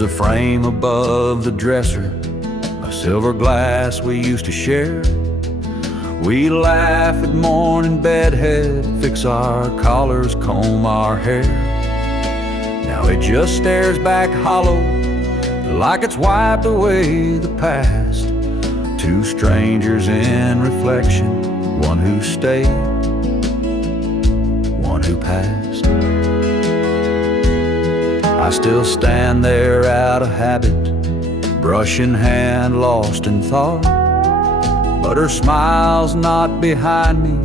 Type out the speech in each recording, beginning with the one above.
There's a frame above the dresser, a silver glass we used to share. We laugh at morning bedhead, fix our collars, comb our hair. Now it just stares back hollow, like it's wiped away the past. Two strangers in reflection, one who stayed, one who passed. I still stand there out of habit, brush in hand, lost in thought. But her smile's not behind me,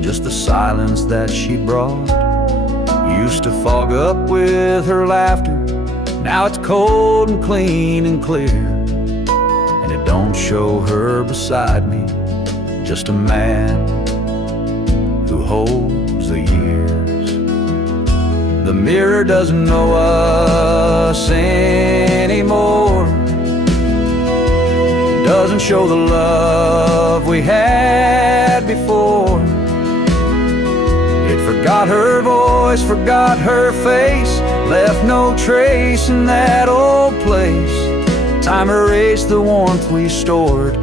just the silence that she brought. Used to fog up with her laughter, now it's cold and clean and clear. And it don't show her beside me, just a man who holds the years. The mirror doesn't know us anymore, doesn't show the love we had before. It forgot her voice, forgot her face, left no trace in that old place. Time erased the warmth we stored,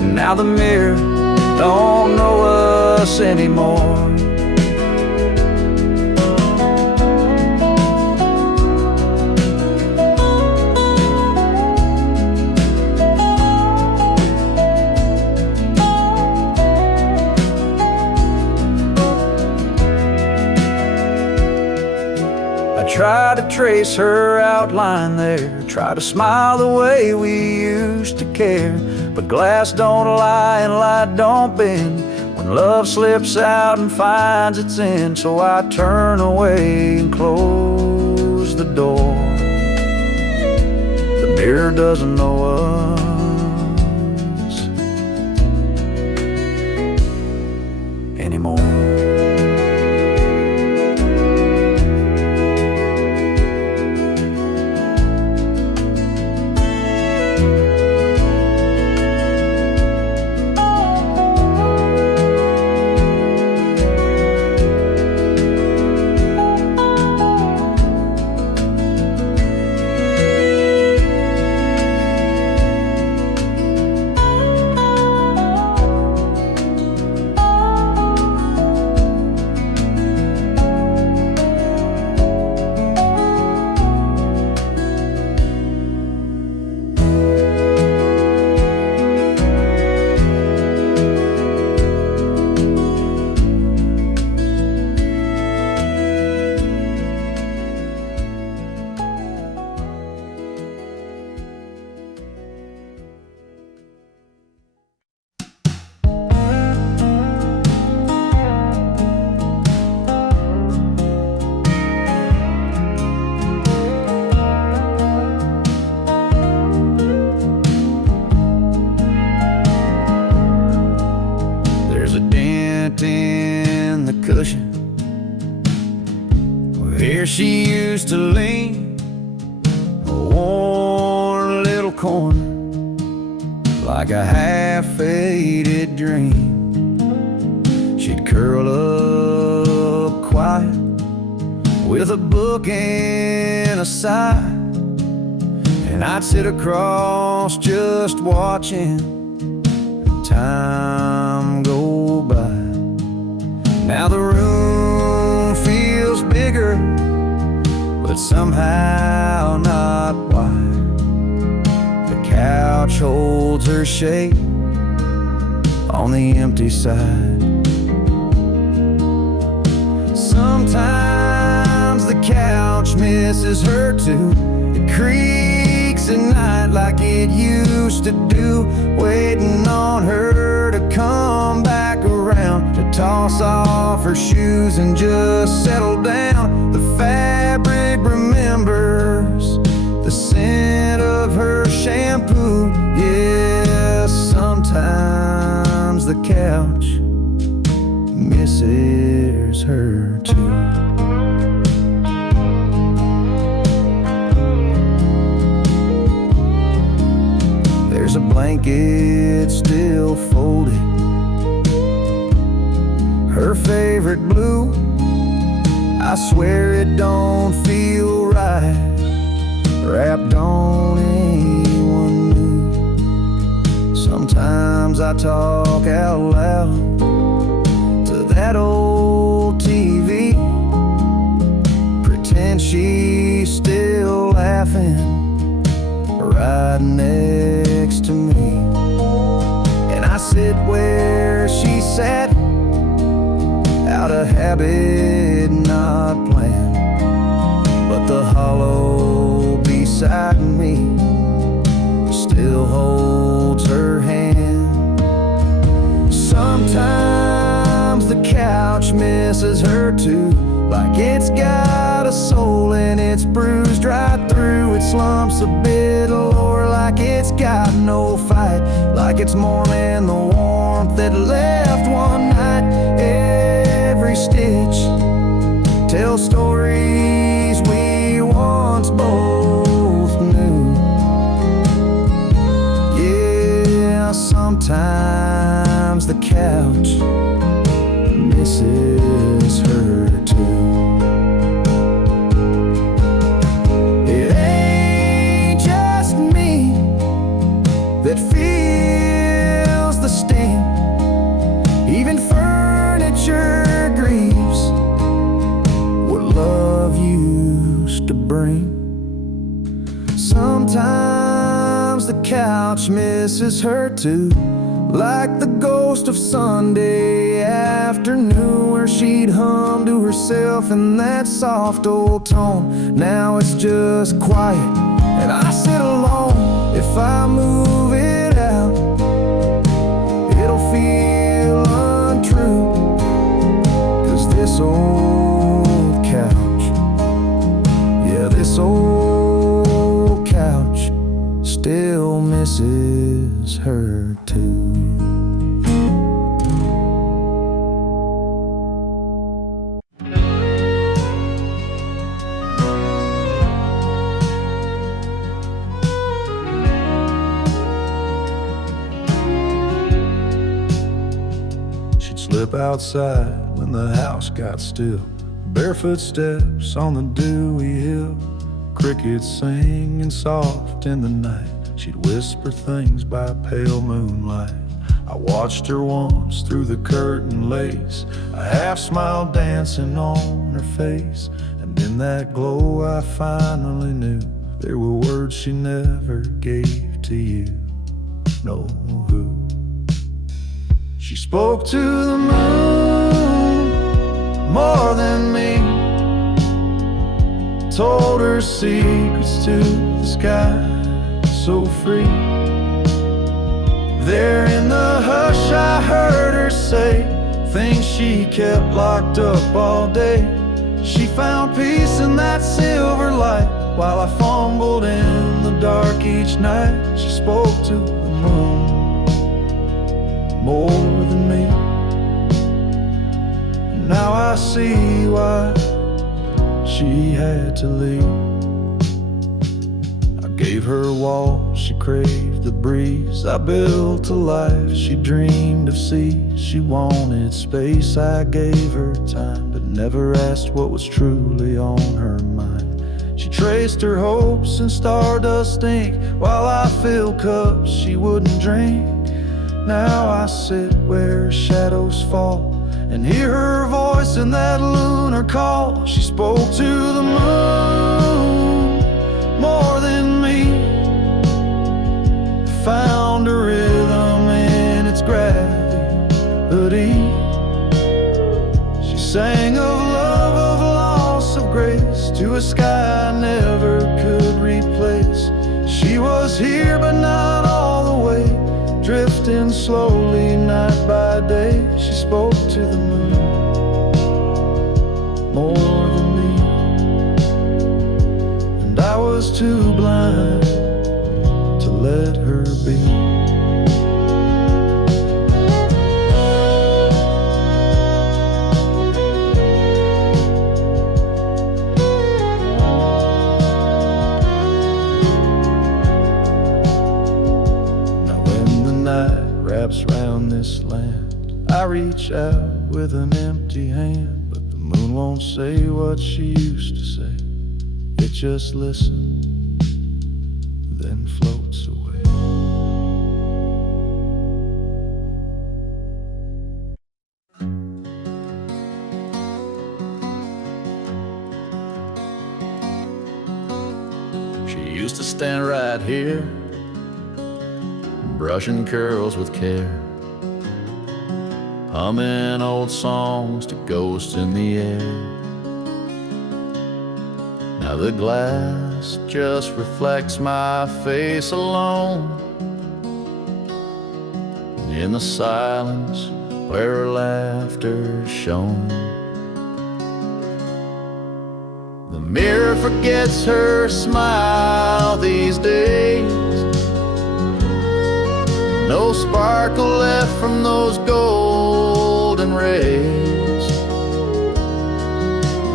now the mirror don't know us anymore. Try to trace her outline there, try to smile the way we used to care. But glass don't lie and light don't bend when love slips out and finds its end. So I turn away and close the door. The mirror doesn't know us anymore. In the cushion where she used to lean, a worn little corner like a half-faded dream. She'd curl up quiet with a book and a sigh, and I'd sit across just watching time go by. Now the room feels bigger, but somehow not wide. The couch holds her shape on the empty side. Sometimes the couch misses her too. It creaks at night like it used to do, waiting on her to come back around, to toss off her shoes and just settle down. The fabric remembers the scent of her shampoo. Yes, sometimes the couch misses her too. There's a blanket still folded, her favorite blue. I swear it don't feel right, wrapped on anyone new. Sometimes I talk out loud to that old TV, pretend she's still laughing right next to me. And I sit where she sat, out of habit, not planned, but the hollow beside me still holds her hand. Sometimes the couch misses her too, like it's got a soul and it's bruised right through. It slumps a bit lower, like it's got no fight, like it's mourning the warmth that left one night. Every stitch tells stories we once both knew. Yeah, sometimes the couch misses her too. It ain't just me that feels the sting. Even furniture grieves what love used to bring. Sometimes the couch misses her too, like the ghost of Sunday afternoon, where she'd hum to herself in that soft old tone. Now it's just quiet and I sit alone. If I move it out, it'll feel untrue, 'cause this old couch, yeah, this old couch still misses her too. Slip outside when the house got still, barefoot steps on the dewy hill, crickets singing soft in the night. She'd whisper things by pale moonlight. I watched her once through the curtain lace, a half smile dancing on her face. And in that glow I finally knew there were words she never gave to you. No, who? She spoke to the moon more than me, told her secrets to the sky, so free. There in the hush I heard her say things she kept locked up all day. She found peace in that silver light, while I fumbled in the dark each night. She spoke to the moon more than me. And now I see why she had to leave. I gave her walls, she craved the breeze. I built a life she dreamed of seas. She wanted space, I gave her time, but never asked what was truly on her mind. She traced her hopes in stardust ink, while I filled cups she wouldn't drink. Now I sit where shadows fall and hear her voice in that lunar call. She spoke to the moon more than me, found a rhythm in its gravity. She sang of love, of loss, of grace, to a sky I never could replace. She was here but not all the way, drifting slowly night by day. She spoke to the moon more than me, and I was too blind to let her be. Wraps round this land, I reach out with an empty hand, but the moon won't say what she used to say. It just listens then floats away. She used to stand right here, brushing curls with care, humming old songs to ghosts in the air. Now the glass just reflects my face alone in the silence where her laughter shone. The mirror forgets her smile these days. No sparkle left from those golden rays.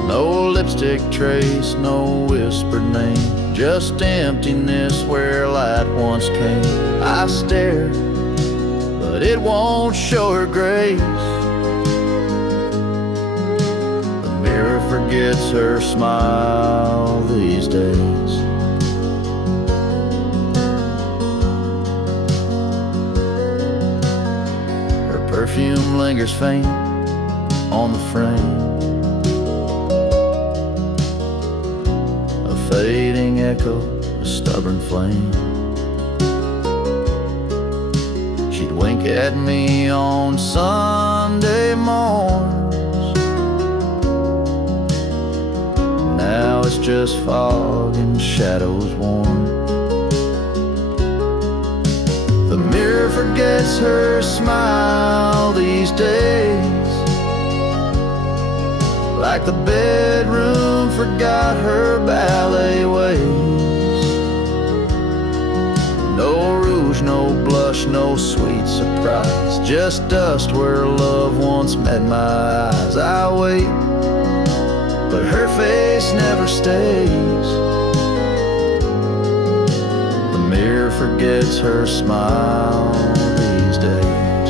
No lipstick trace, no whispered name, just emptiness where light once came. I stare, but it won't show her grace. The mirror forgets her smile these days. Her perfume lingers faint on the frame, a fading echo, a stubborn flame. She'd wink at me on Sunday morns. Now it's just fog and shadows worn. The mirror forgets her smile these days, like the bedroom forgot her ballet ways. No rouge, no blush, no sweet surprise, just dust where love once met my eyes. I wait, but her face never stays. The mirror forgets her smile these days.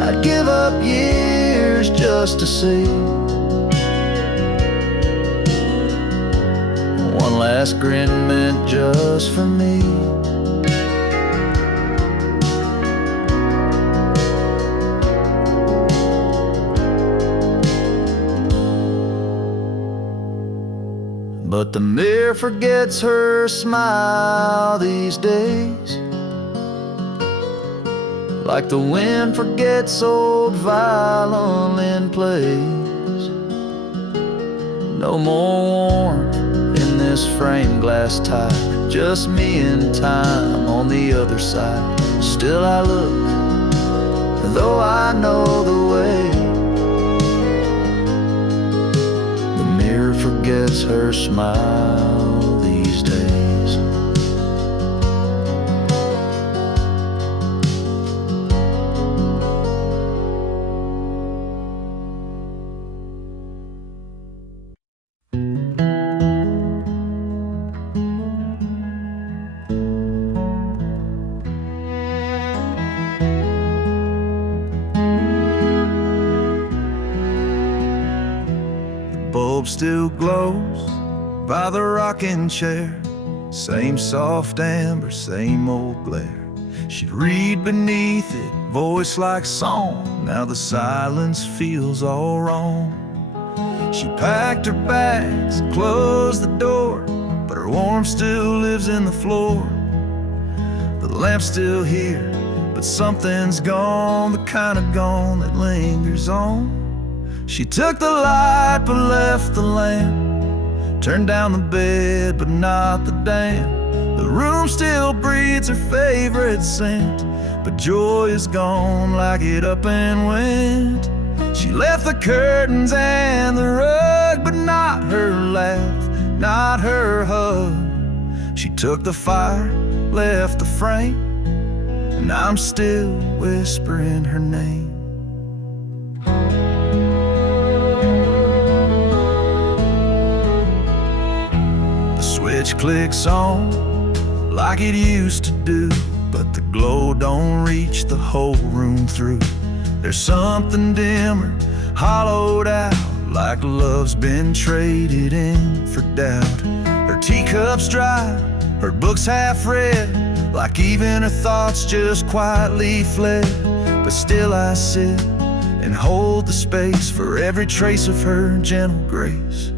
I'd give up years just to see one last grin meant just for me. But the mirror forgets her smile these days, like the wind forgets old violin plays. No more warmth in this framed glass tie, just me and time on the other side. Still I look, though I know the way. The mirror forgets her smile these days. Bulb still glows by the rocking chair, same soft amber, same old glare. She'd read beneath it, voice like song. Now the silence feels all wrong. She packed her bags, closed the door, but her warmth still lives in the floor. The lamp's still here, but something's gone, the kind of gone that lingers on. She took the light but left the lamp, turned down the bed but not the damp. The room still breathes her favorite scent, but joy is gone like it up and went. She left the curtains and the rug, but not her laugh, not her hug. She took the fire, left the frame, and I'm still whispering her name. Switch clicks on like it used to do, but the glow don't reach the whole room through. There's something dimmer, hollowed out, like love's been traded in for doubt. Her teacups dry, her books half read, like even her thoughts just quietly fled. But still I sit and hold the space for every trace of her gentle grace.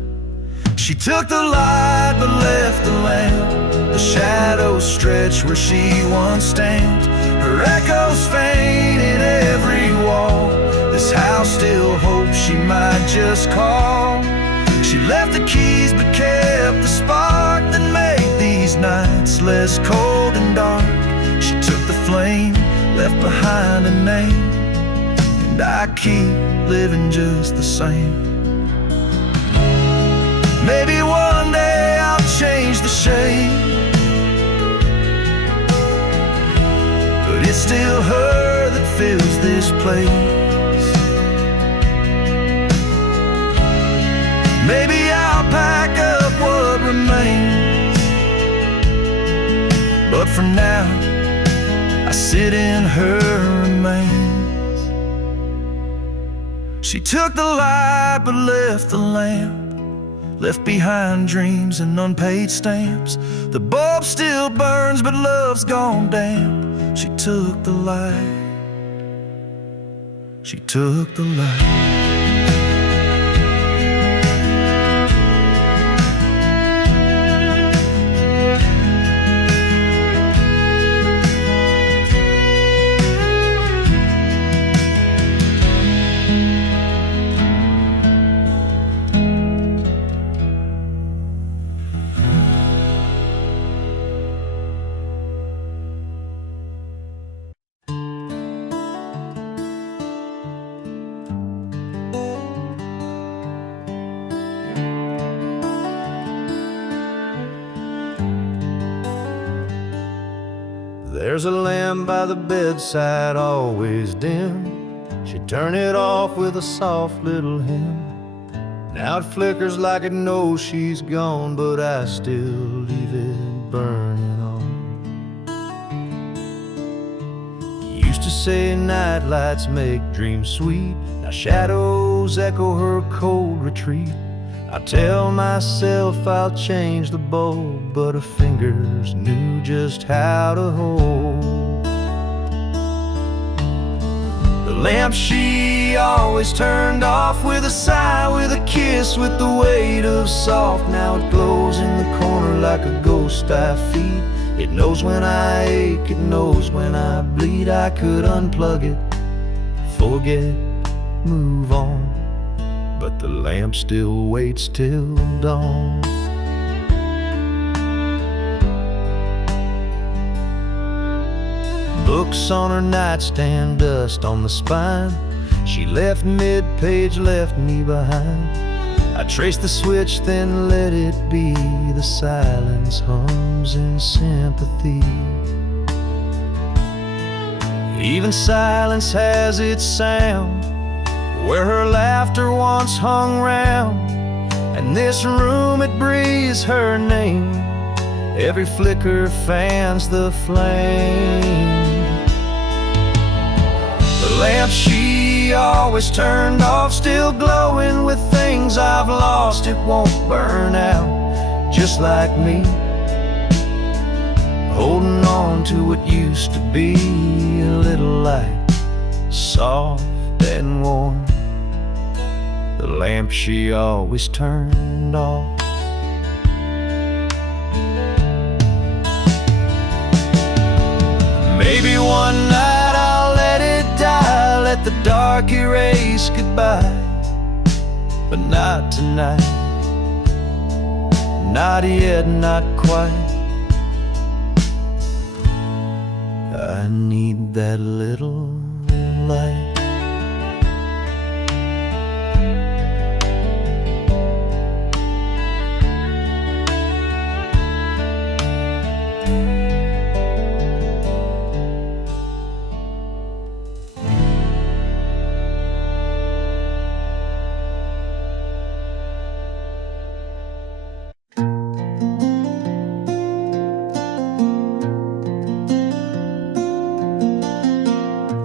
She took the light but left the lamp. The shadows stretch where she once stamped. Her echoes faint in every wall. This house still hopes she might just call. She left the keys but kept the spark that made these nights less cold and dark. She took the flame, left behind a name, and I keep living just the same. Maybe one day I'll change the shape, but it's still her that fills this place. Maybe I'll pack up what remains, but for now I sit in her remains. She took the light but left the lamp, left behind dreams and unpaid stamps. The bulb still burns but love's gone damp. She took the light, she took the light. There's a lamp by the bedside, always dim. She'd turn it off with a soft little hymn. Now it flickers like it knows she's gone, but I still leave it burning on. Used to say night lights make dreams sweet. Now shadows echo her cold retreat. I tell myself I'll change the bulb, but her fingers knew just how to hold the lamp she always turned off with a sigh, with a kiss, with the weight of soft. Now it glows in the corner like a ghost I feed. It knows when I ache, it knows when I bleed. I could unplug it, forget, move on, but the lamp still waits till dawn. Books on her nightstand, dust on the spine. She left mid-page, left me behind. I traced the switch, then let it be. The silence hums in sympathy. Even silence has its sound, where her laughter once hung round. And this room, it breathes her name. Every flicker fans the flame. The lamp she always turned off, still glowing with things I've lost. It won't burn out, just like me, holding on to what used to be. A little light, soft and warm, the lamp she always turned off. Maybe one night I'll let it die, let the dark erase goodbye, but not tonight, not yet, not quite. I need that little light.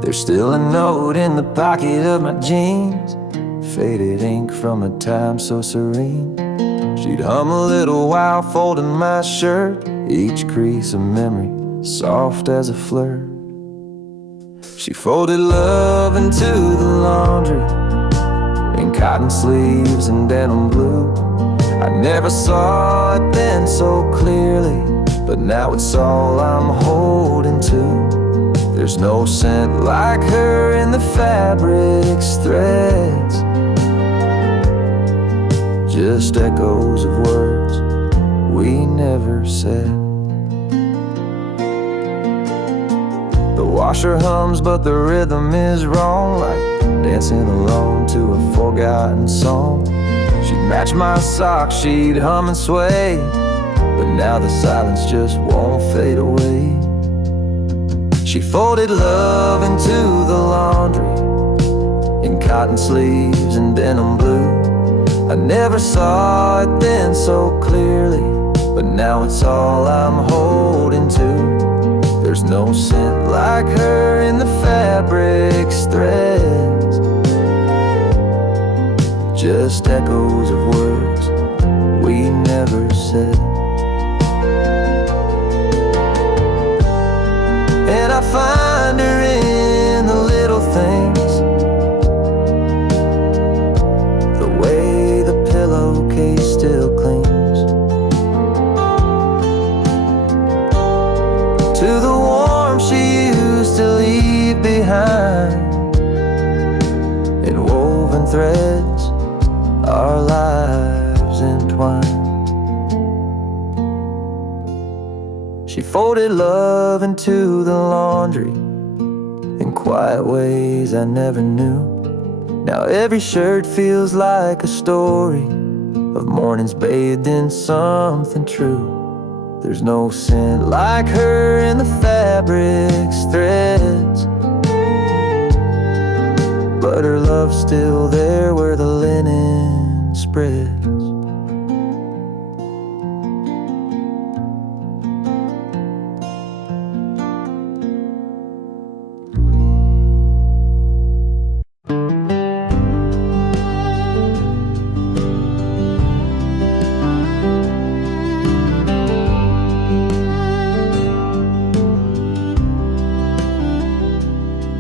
There's still a note in the pocket of my jeans, faded ink from a time so serene. She'd hum a little while folding my shirt, each crease a memory, soft as a flirt. She folded love into the laundry, in cotton sleeves and denim blue. I never saw it then so clearly, but now it's all I'm holding to. There's no scent like her in the fabric's threads, just echoes of words we never said. The washer hums but the rhythm is wrong, like dancing alone to a forgotten song. She'd match my socks, she'd hum and sway, but now the silence just won't fade away. She folded love into the laundry, in cotton sleeves and denim blue. I never saw it then so clearly, but now it's all I'm holding to. There's no scent like her in the fabric's threads, just echoes of words we never said. And I find her in the little things, the way the pillowcase still clings to the warmth she used to leave behind. In woven threads, our lives entwined. She folded love into the laundry in quiet ways I never knew. Now every shirt feels like a story of mornings bathed in something true. There's no scent like her in the fabric's threads, but her love's still there where the linen spreads.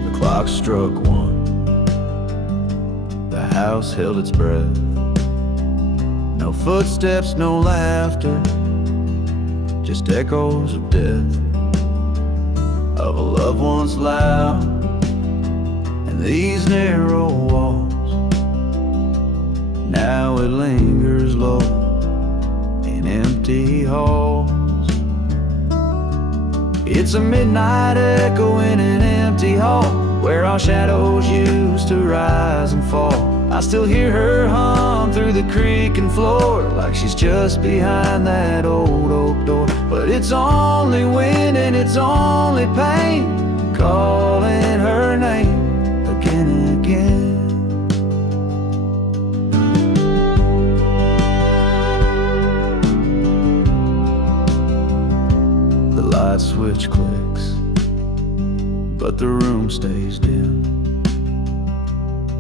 The clock struck 1. The house held its breath. No footsteps, no laughter, just echoes of death, of a love once loud in these narrow walls. Now it lingers low in empty halls. It's a midnight echo in an empty hall, where our shadows used to rise and fall. I still hear her hum through the creaking floor, like she's just behind that old oak door. But it's only wind and it's only pain, calling her name again and again. The light switch clicks, but the room stays dim.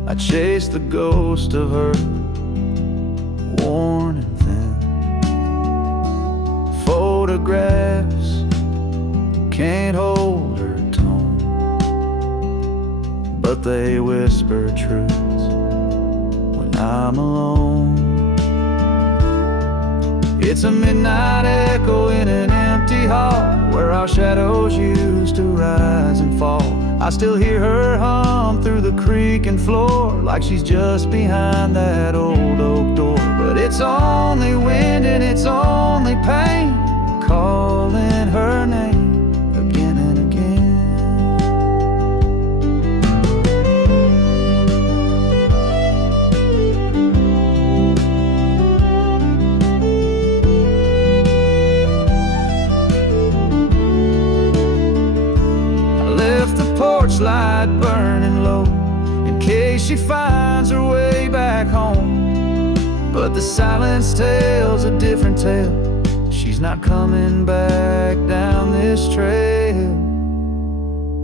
I chase the ghost of her, worn and thin. Photographs can't hold her tone, but they whisper truths when I'm alone. It's a midnight echo in an empty hall, where our shadows used to rise and fall. I still hear her hum through the creaking floor, like she's just behind that old oak door. But it's only wind and it's only pain, calling her name again and again. Porch light burning low, in case she finds her way back home. But the silence tells a different tale. She's not coming back down this trail.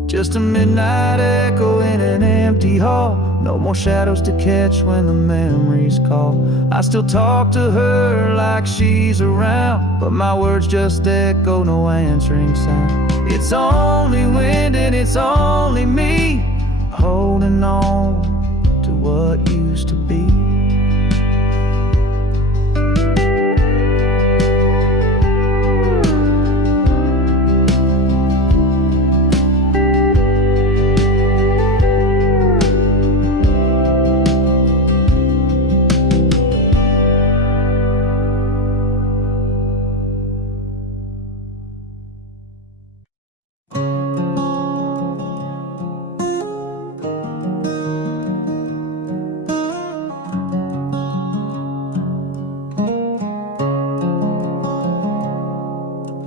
Just a midnight echo in an empty hall, No more shadows to catch when the memories call. I still talk to her like she's around, but my words just echo, no answering sound. It's only wind and it's only me, holding on to what used to be.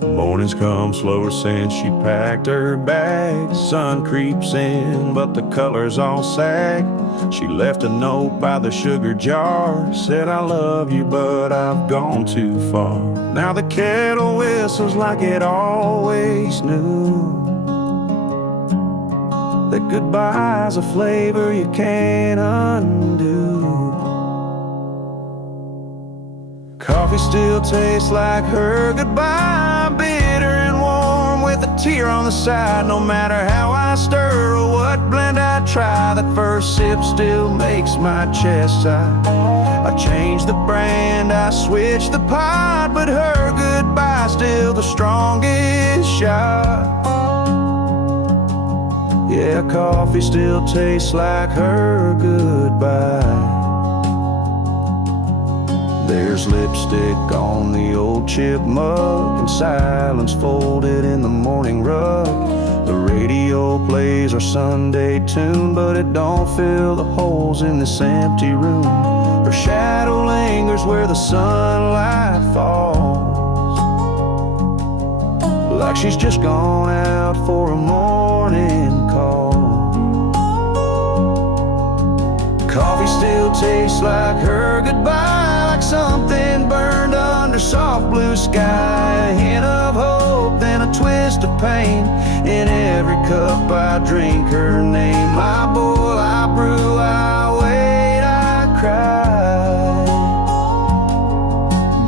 Mornings come slower since she packed her bag. Sun creeps in, but the colors all sag. She left a note by the sugar jar, said I love you, but I've gone too far. Now the kettle whistles like it always knew, that goodbye's a flavor you can't undo. Coffee still tastes like her goodbye, bitter and warm with a tear on the side. No matter how I stir or what blend I try, that first sip still makes my chest sigh. I changed the brand, I switched the pot, but her goodbye still the strongest shot. Yeah, coffee still tastes like her goodbye. There's lipstick on the old chip mug, and silence folded in the morning rug. The radio plays our Sunday tune, but it don't fill the holes in this empty room. Her shadow lingers where the sunlight falls, like she's just gone out for a morning call. Coffee still tastes like her goodbye, like something burned under soft blue sky. A hint of hope, then a twist of pain. In every cup I drink her name. I boil, I brew, I wait, I cry,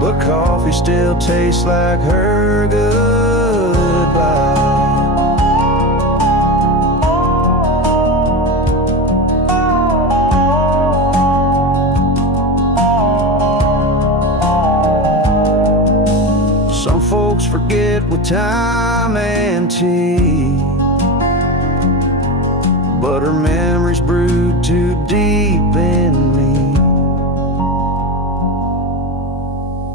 but coffee still tastes like her goodbye. Folks forget with time and tea, but her memories brewed too deep in me.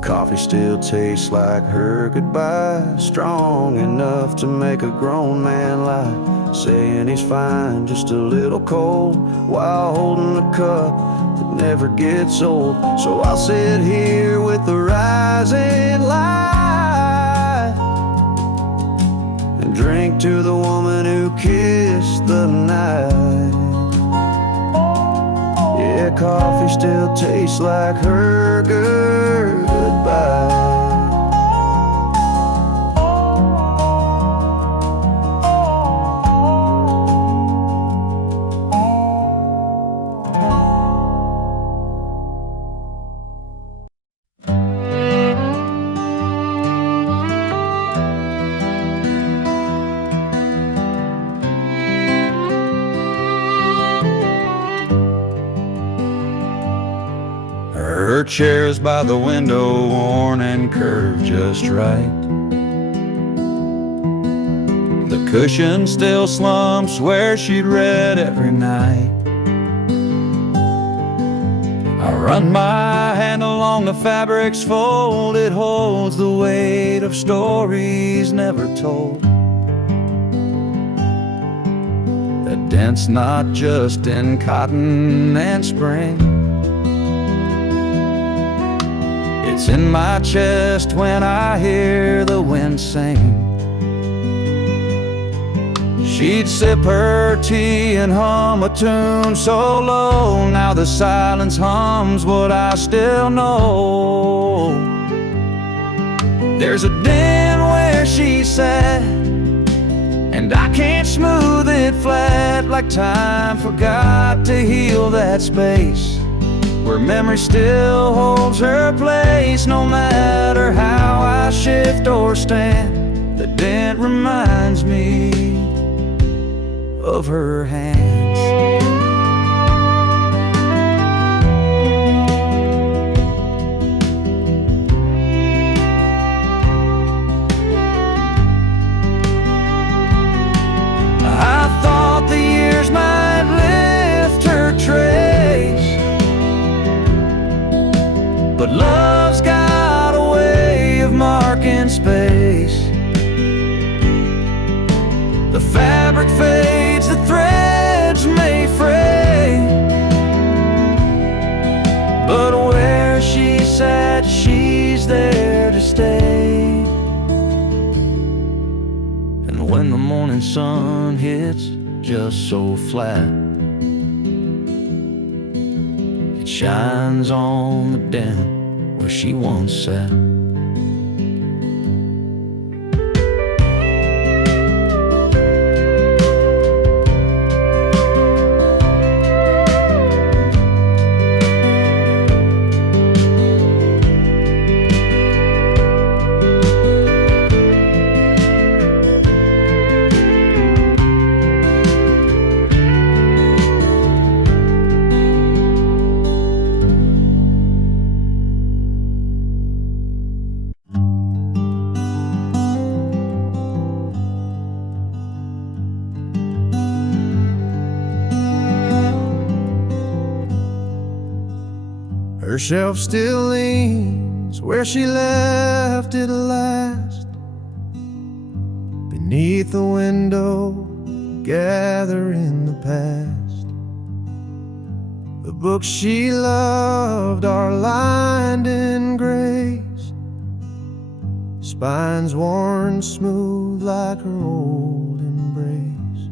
Coffee still tastes like her goodbye, strong enough to make a grown man lie, saying he's fine, just a little cold, while holding a cup that never gets old. So I'll sit here with the rising light, drink to the woman who kissed the night. Yeah, coffee still tastes like her goodbye. Her chair's by the window, worn and curved just right. The cushion still slumps where she'd read every night. I run my hand along the fabric's fold, it holds the weight of stories never told, that dent's not just in cotton and spring. It's in my chest when I hear the wind sing. She'd sip her tea and hum a tune so low, now the silence hums what I still know. There's a den where she sat, and I can't smooth it flat, like time forgot to heal that space where memory still holds her place. No matter how I shift or stand, the dent reminds me of her hands. I thought the years might lift her trace, but love's got a way of marking space. The fabric fades, the threads may fray, but where she sat, she's there to stay. And when the morning sun hits just so flat, it shines on the dent where she once sat. Her shelf still leans where she left it last, beneath the window, gathering the past. The books she loved are lined in grace, spines worn smooth like her old embrace.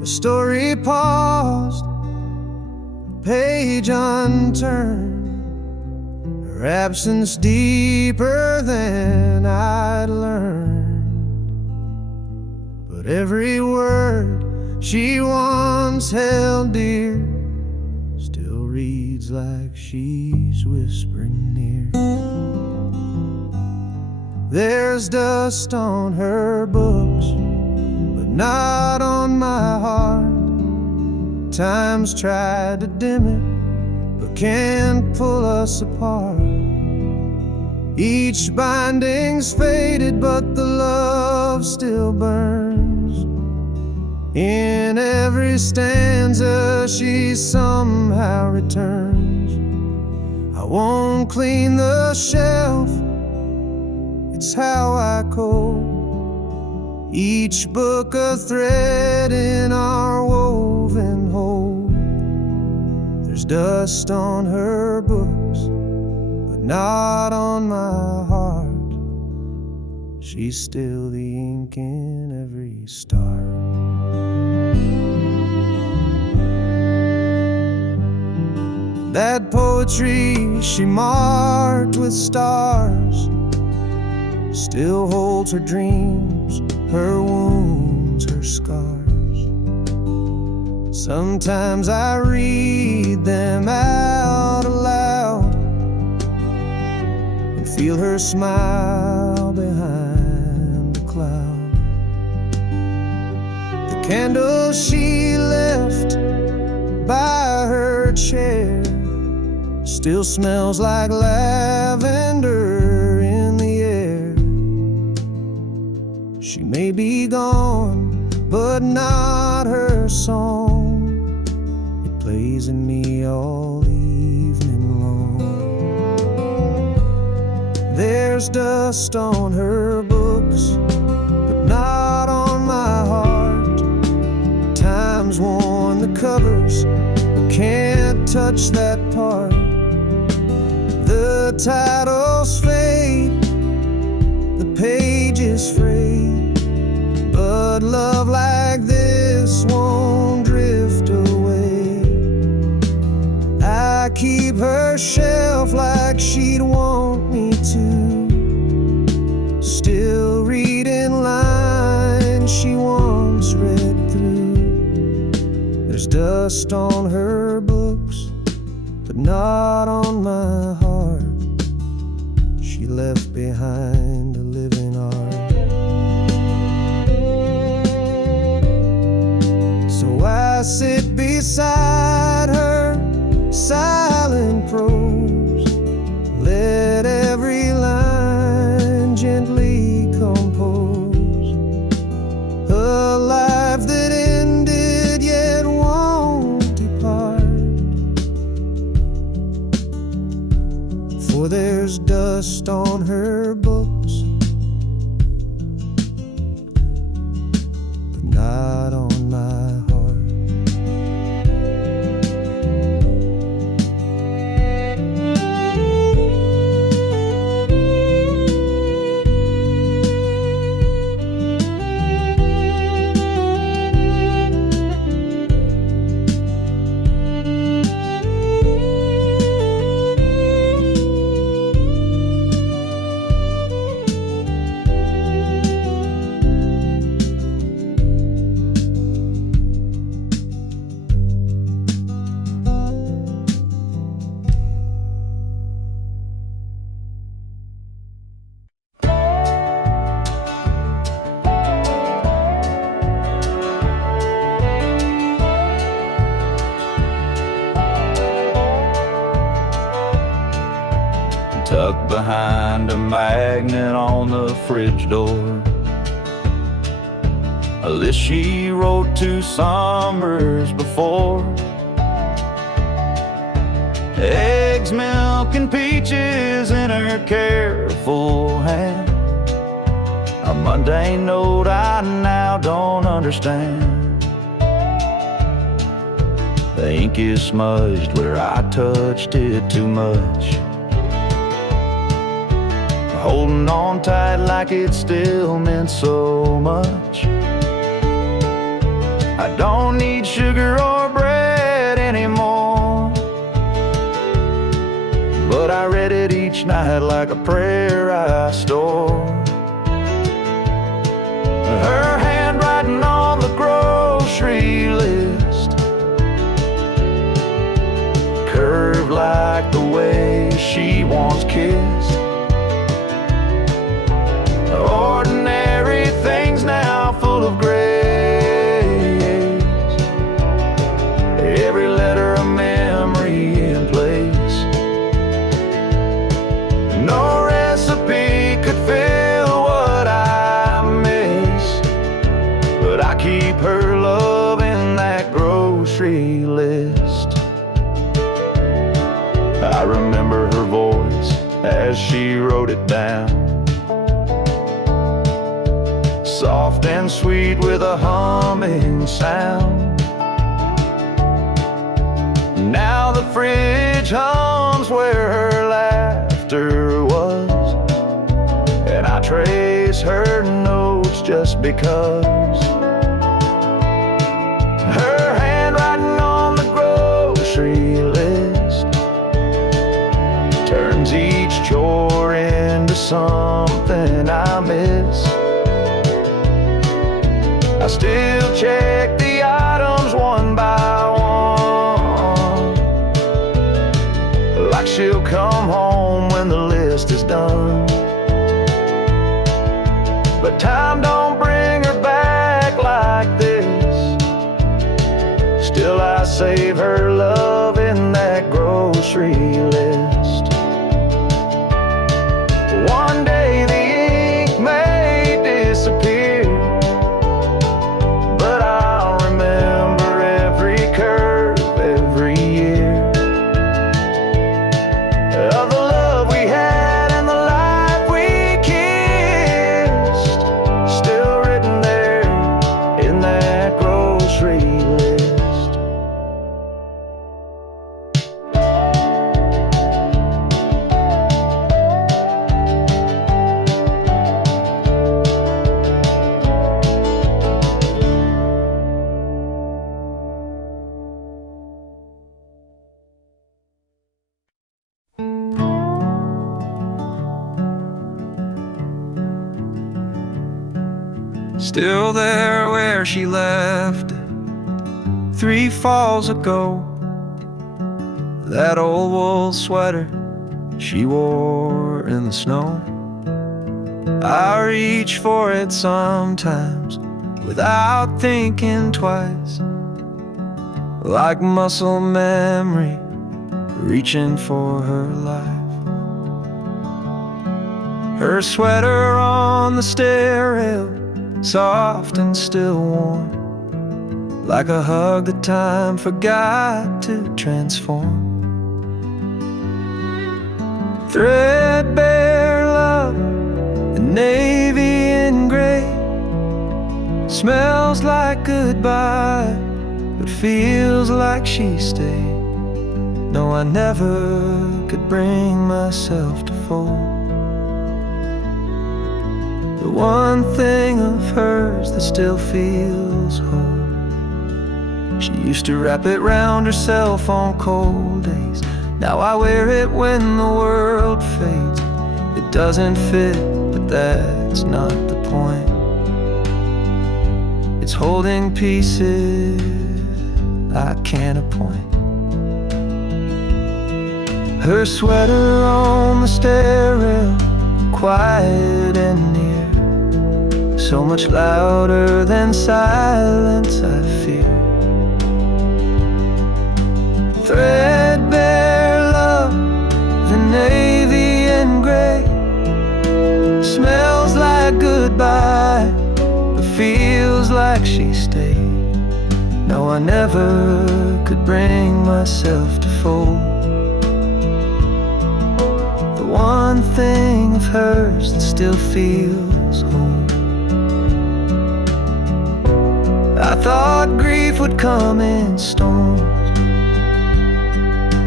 The story paused, page unturned, her absence deeper than I'd learned. But every word she once held dear still reads like she's whispering near. There's dust on her books, but not on my heart. Time's tried to dim it, but can't pull us apart. Each binding's faded, but the love still burns. In every stanza she somehow returns. I won't clean the shelf, it's how I code. Each book a thread in our woven whole. There's dust on her books, but not on my heart. She's still the ink in every star. That poetry she marked with stars still holds her dreams, her wounds, her scars. Sometimes I read them out aloud and feel her smile behind the cloud. The candle she left by her chair still smells like lavender in the air. She may be gone, but not her song. It plays in me all evening long. There's dust on her books, but not on my heart. Time's worn the covers, but can't touch that part. The titles fade, the pages fray, but love like this won't drift away. I keep her shelf like she'd want me to, still reading lines she once read through. There's dust on her books, but not on my heart. She left behind a living art. So I sit beside her, silent prose, let every line gently compose a life that ended yet won't depart. For there's dust on her books, but not on my heart. Tucked behind a magnet on the fridge door, a list she wrote 2 summers before. Eggs, milk, and peaches in her careful hand, a mundane note I now don't understand. The ink is smudged where I touched it too much, holding on tight like it still meant so much. I don't need sugar or bread anymore, but I read it each night like a prayer I store. Her handwriting on the grocery list, curved like the way she once kissed. Ordinary things now full of grace, every letter a memory in place. No recipe could fill what I miss, but I keep her love in that grocery list. I remember her voice as she wrote it down, soft and sweet with a humming sound. Now the fridge hums where her laughter was, and I trace her notes just because. Her handwriting on the grocery list turns each chore into something I miss. I still check the items one by one, like she'll come home when the list is done. But time don't bring her back like this. Still I save her love in that grocery list. One day the ink may disappear, but I'll remember every curve, every year of the love we had and the life we kissed, still written there in that grocery list. Still there where she left it, 3 falls ago. That old wool sweater she wore in the snow, I reach for it sometimes without thinking twice, like muscle memory reaching for her life. Her sweater on the stair rail, soft and still warm, like a hug that time forgot to transform. Threadbare love, in navy and gray, smells like goodbye, but feels like she stayed. No, I never could bring myself to fold the one thing of hers that still feels whole. She used to wrap it round herself on cold days. Now I wear it when the world fades. It doesn't fit, but that's not the point. It's holding pieces I can't appoint. Her sweater on the stair rail, quiet and near, so much louder than silence I fear. Threadbare love, the navy and gray, smells like goodbye, but feels like she stayed. No, I never could bring myself to fold the one thing of hers that still feels home. I thought grief would come in storms,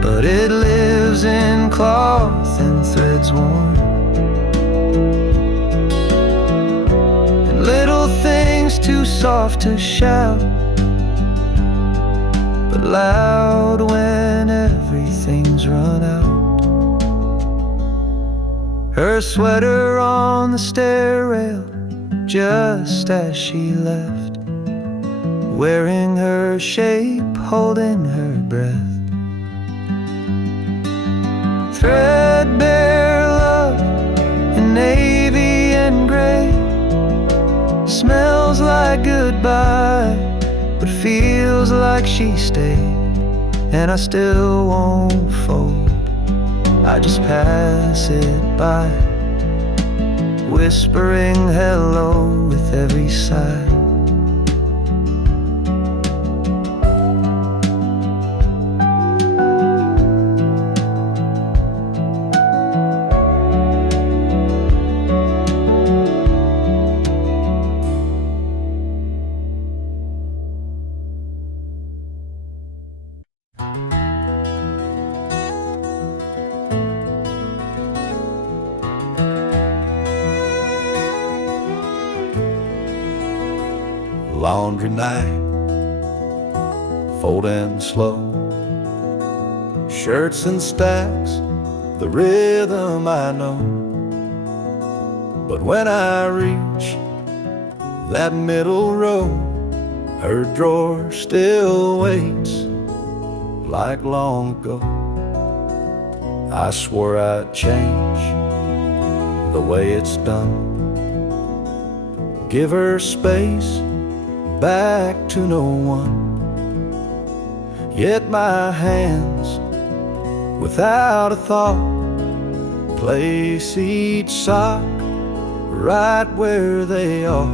but it lives in cloth and threads worn, and little things too soft to shout, but loud when everything's run out. Her sweater on the stair rail, just as she left, wearing her shape, holding her breath. Threadbare love, in navy and gray, smells like goodbye, but feels like she stayed. And I still won't fold, I just pass it by, whispering hello with every sigh. Laundry night, folding slow, shirts in stacks, the rhythm I know. But when I reach that middle row, her drawer still waits like long ago. I swore I'd change the way it's done, give her space back to no one. Yet my hands, without a thought, place each sock right where they are.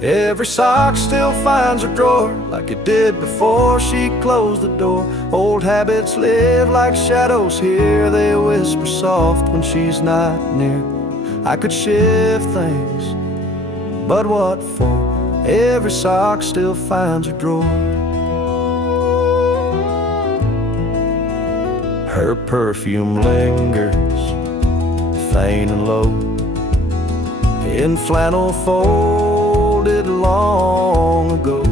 Every sock still finds her drawer like it did before she closed the door. Old habits live like shadows here, they whisper soft when she's not near. I could shift things, but what for? Every sock still finds her drawer. Her perfume lingers, faint and low, in flannel folded long ago.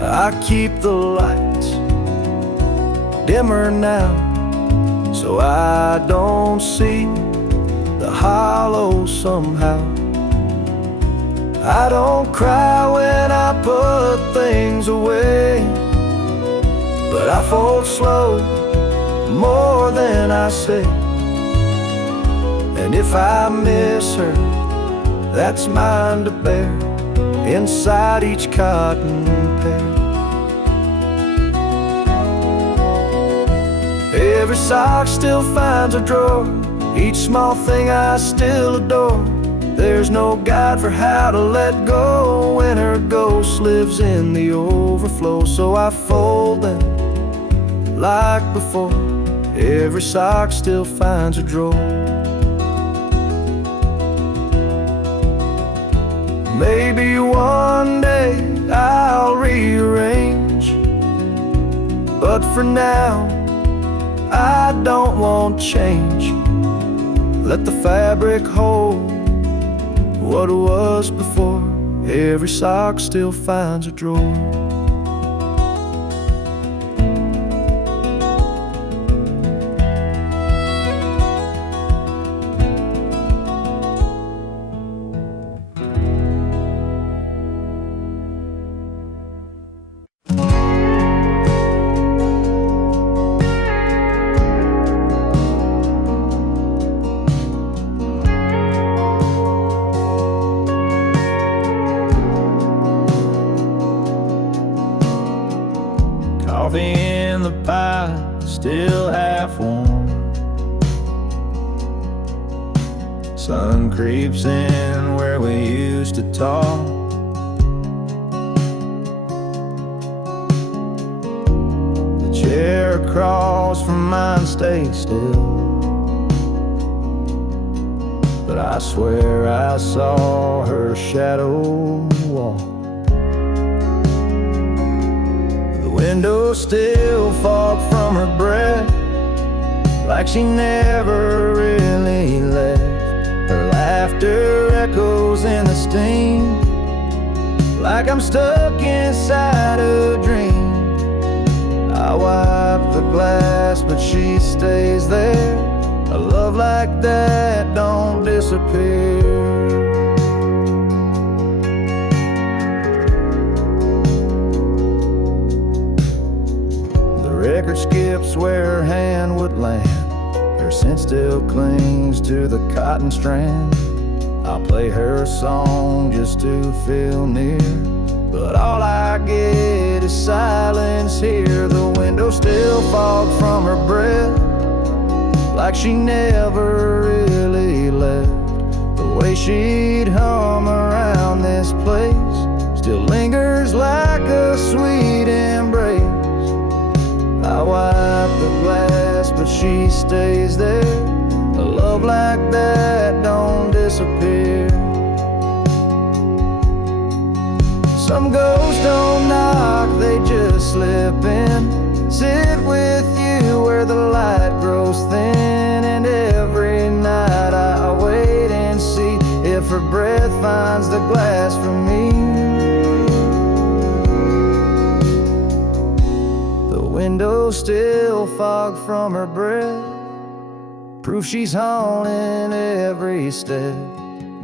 I keep the lights dimmer now, so I don't see the hollow somehow. I don't cry when I put things away, but I fold slow more than I say. And if I miss her, that's mine to bear, inside each cotton pair. Every sock still finds a drawer, each small thing I still adore. There's no guide for how to let go when her ghost lives in the overflow. So I fold them like before, every sock still finds a drawer. Maybe one day I'll rearrange, but for now I don't want change. Let the fabric hold what was before, every sock still finds a drawer. Coffee in the pot, still half warm. Sun creeps in where we used to talk. The chair across from mine stays still, but I swear I saw her shadow walk. Window still fog from her breath, like she never really left. Her laughter echoes in the steam, like I'm stuck inside a dream. I wipe the glass, but she stays there. A love like that don't disappear. Record skips where her hand would land, her scent still clings to the cotton strand. I'll play her song just to feel near, but all I get is silence here. The window still fogged from her breath, like she never really left. The way she'd hum around this place still lingers like a sweet embrace. I wipe the glass, but she stays there. A love like that don't disappear. Some ghosts don't knock, they just slip in. Sit with you where the light grows thin. And every night I wait and see if her breath finds the glass for me. Window still fog from her breath, proof she's haunting every step.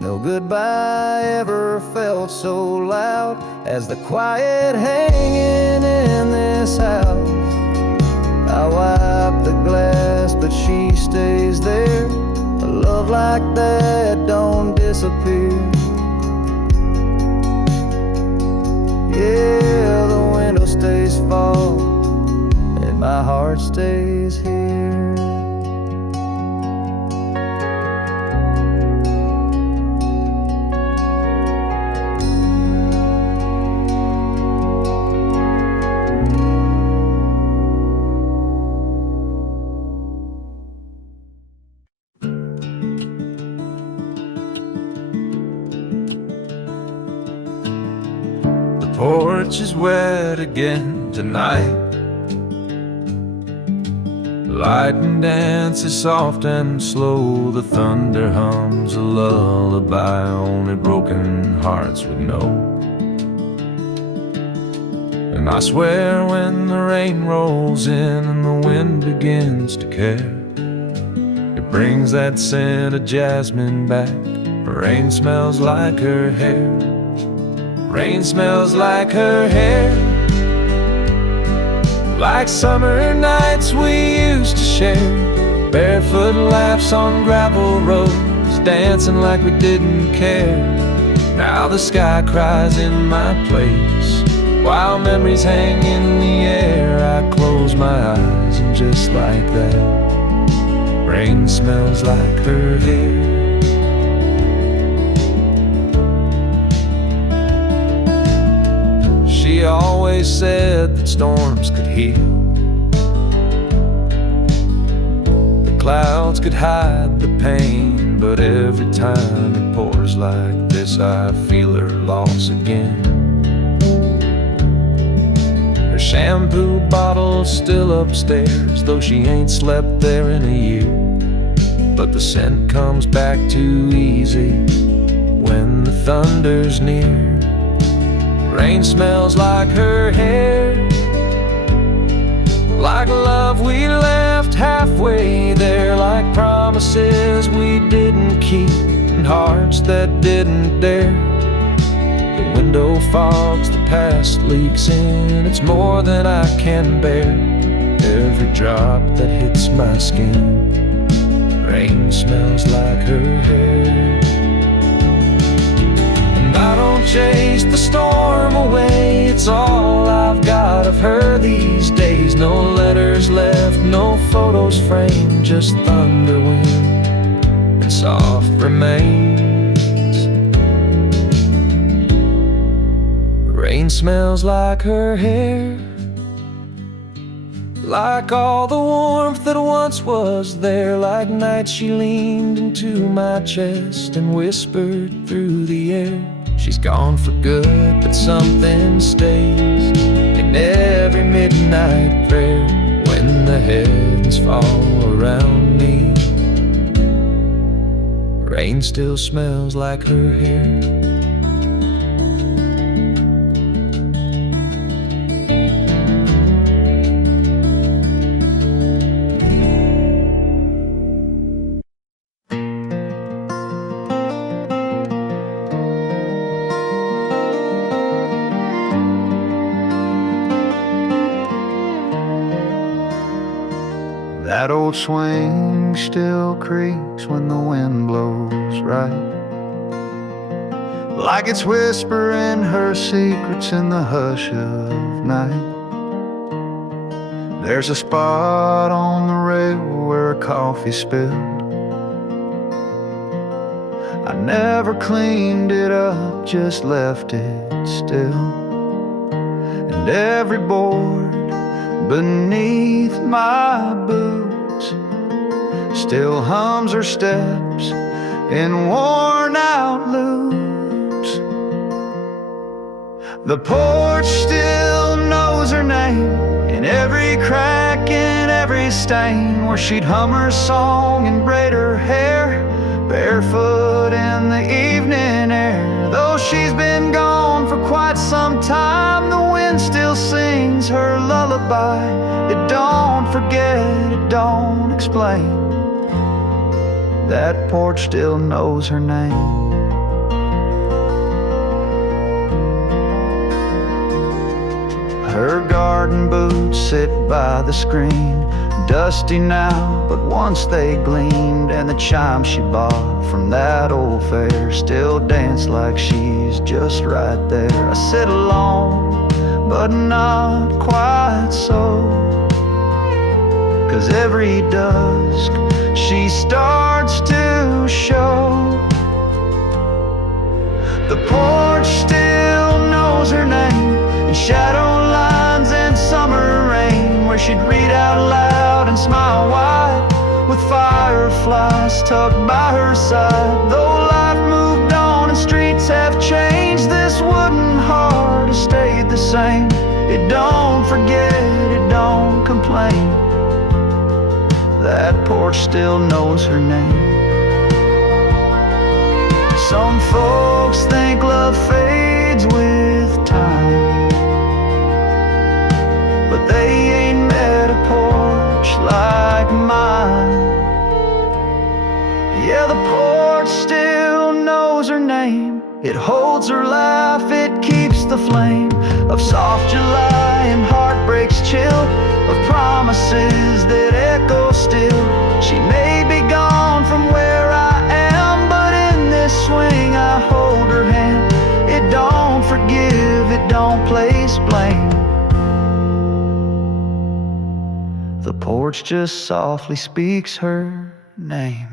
No goodbye ever felt so loud as the quiet hanging in this house. I wipe the glass, but she stays there. A love like that don't disappear. Yeah, the window stays fogged, my heart stays here. The porch is wet again tonight. Lightning dances soft and slow. The thunder hums a lullaby only broken hearts would know. And I swear when the rain rolls in and the wind begins to care, it brings that scent of jasmine back. Her rain smells like her hair. Rain smells like her hair, like summer nights we used to share. Barefoot laughs on gravel roads, dancing like we didn't care. Now the sky cries in my place, while memories hang in the air. I close my eyes and just like that, rain smells like her hair. She always said that storms could heal, the clouds could hide the pain, but every time it pours like this I feel her loss again. Her shampoo bottle's still upstairs, though she ain't slept there in a year. But the scent comes back too easy when the thunder's near. Rain smells like her hair, like love we left halfway there, like promises we didn't keep and hearts that didn't dare. The window fogs, the past leaks in, it's more than I can bear. Every drop that hits my skin, rain smells like her hair. And I don't chase the storm away, it's all I've got of her these days. No letters left, no photos framed, just thunder, wind, and soft remains. Rain smells like her hair, like all the warmth that once was there, like nights she leaned into my chest and whispered through the air. She's gone for good, but something stays in every midnight prayer. When the heavens fall around me, rain still smells like her hair. That old swing still creaks when the wind blows right, like it's whispering her secrets in the hush of night. There's a spot on the rail where a coffee spilled. I never cleaned it up, just left it still. And every board beneath my boots still hums her steps in worn out loops. The porch still knows her name, in every crack, in every stain, where she'd hum her song and braid her hair, barefoot in the evening air. Though she's been gone for quite some time, the wind still sings her lullaby. It don't forget, it don't explain. That porch still knows her name. Her garden boots sit by the screen, dusty now, but once they gleamed. And the chime she bought from that old fair still dance like she's just right there. I sit alone, but not quite so, 'cause every dusk she starts to show. The porch still knows her name, in shadow lines and summer rain, where she'd read out loud and smile wide, with fireflies tucked by her side. Though life moved on and streets have changed, this wooden heart has stayed the same. It don't forget, it don't complain. That porch still knows her name. Some folks think love fades with time, but they ain't met a porch like mine. Yeah, the porch still knows her name, It holds her laugh, it keeps the flame of soft July and heartbreak's chill, of promises that echo still. She may be gone from where I am, but in this swing I hold her hand. It don't forgive, it don't place blame. The porch just softly speaks her name.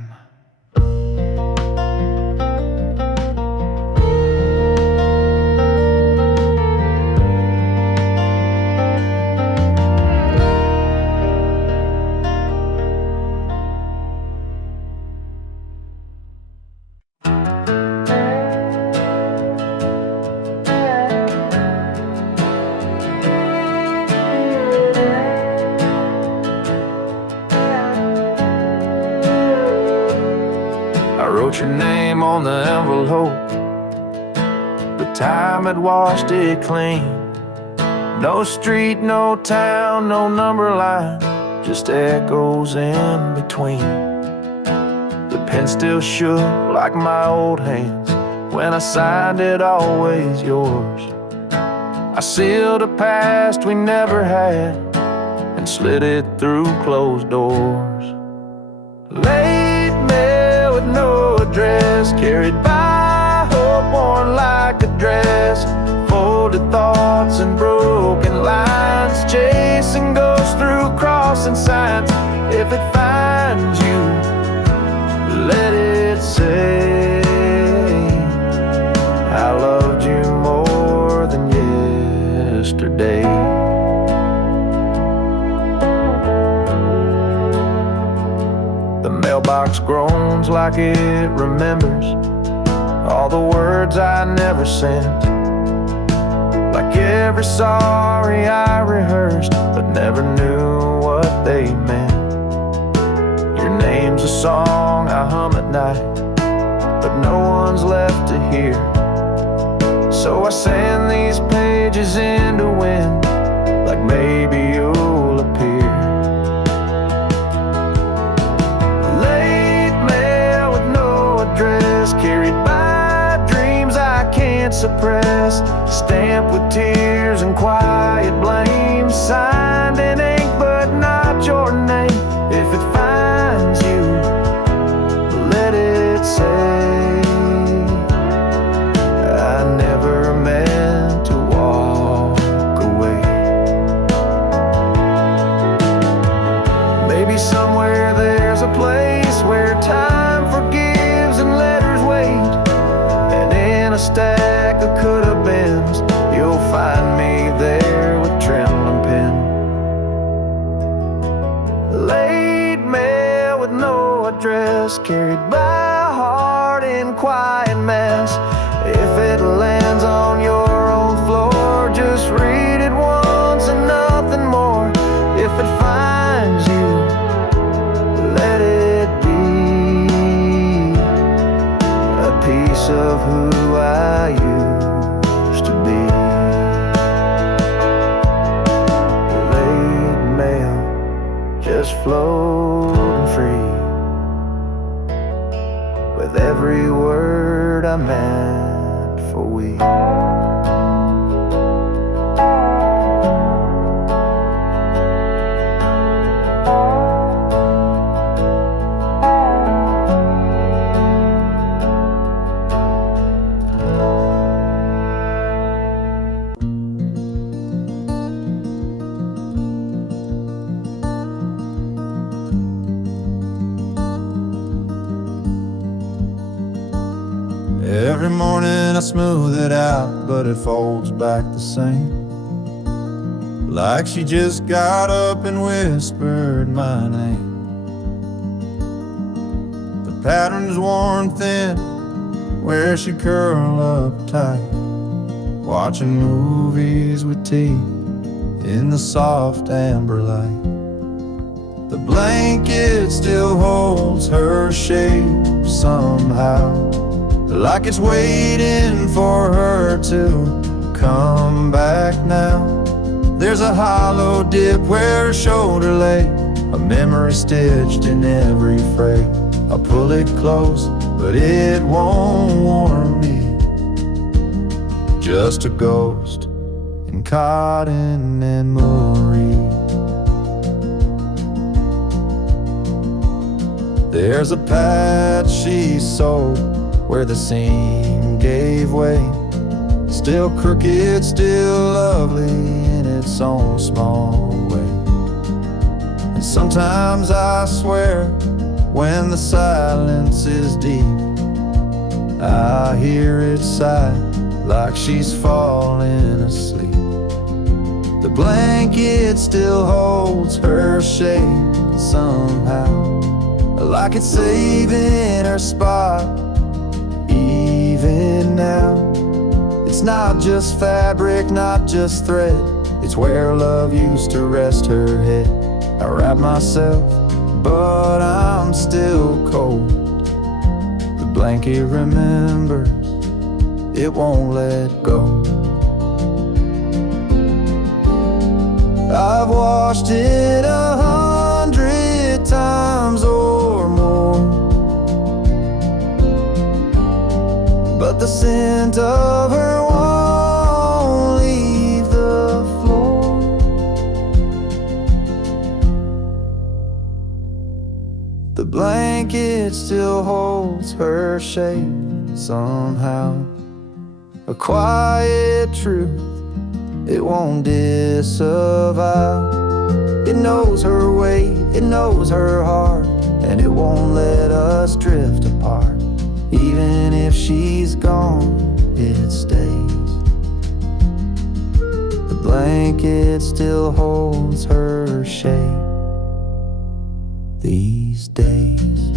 I wrote your name on the envelope. The time had washed it clean. No street, no town, no number line, just echoes in between. The pen still shook like my old hands when I signed it, always yours. I sealed a past we never had and slid it through closed doors. Late mail with no address, carried by hope worn like a dress. Folded thoughts and broken lines, chasing ghosts through crossing signs. If it finds you, let it say I loved you more than yesterday. The mailbox groans like it remembers all the words I never sent, like every sorry I rehearsed but never knew what they meant. Your name's a song I hum at night, but no one's left to hear. So I send these pages into wind, like maybe you'll appear. Late mail with no address, carried by dreams I can't suppress, stamped with tears and quiet blame, signed in ink but not your name. If it finds you, let it say I never meant to walk away. Maybe somewhere there's a place where time forgives and letters wait, and in a stack of could-have-beens you'll find me there with trembling pen. Late mail with no address, carried by a heart in quiet mess. If it lands on your old floor, just read it once and nothing more. If it finds you, let it be a piece of who I used to be. Late mail, just floating free, with every word I meant for we. Every morning I smooth it out, but it folds back the same, like she just got up and whispered my name. The pattern's worn thin where she curl up tight, watching movies with tea in the soft amber light. The blanket still holds her shape somehow, like it's waiting for her to come back now. There's a hollow dip where her shoulder lay, a memory stitched in every fray. I'll pull it close, but it won't warm me. just a ghost in cotton and memory. There's a patch she sewed where the seam gave way. Still crooked, still lovely in its own small way. And sometimes I swear, when the silence is deep, I hear it sigh like she's falling asleep. The blanket still holds her shape somehow, like it's saving her spot even now. It's not just fabric, not just thread, it's where love used to rest her head. I wrap myself, but I'm still cold. The blanket remembers, it won't let go. I've washed it 100 times or more, but the scent of her won't leave the floor. The blanket still holds her shape somehow, a quiet truth it won't disavow. It knows her weight, it knows her heart, and it won't let us drift apart. Even if she's gone, it stays. The blanket still holds her shape these days.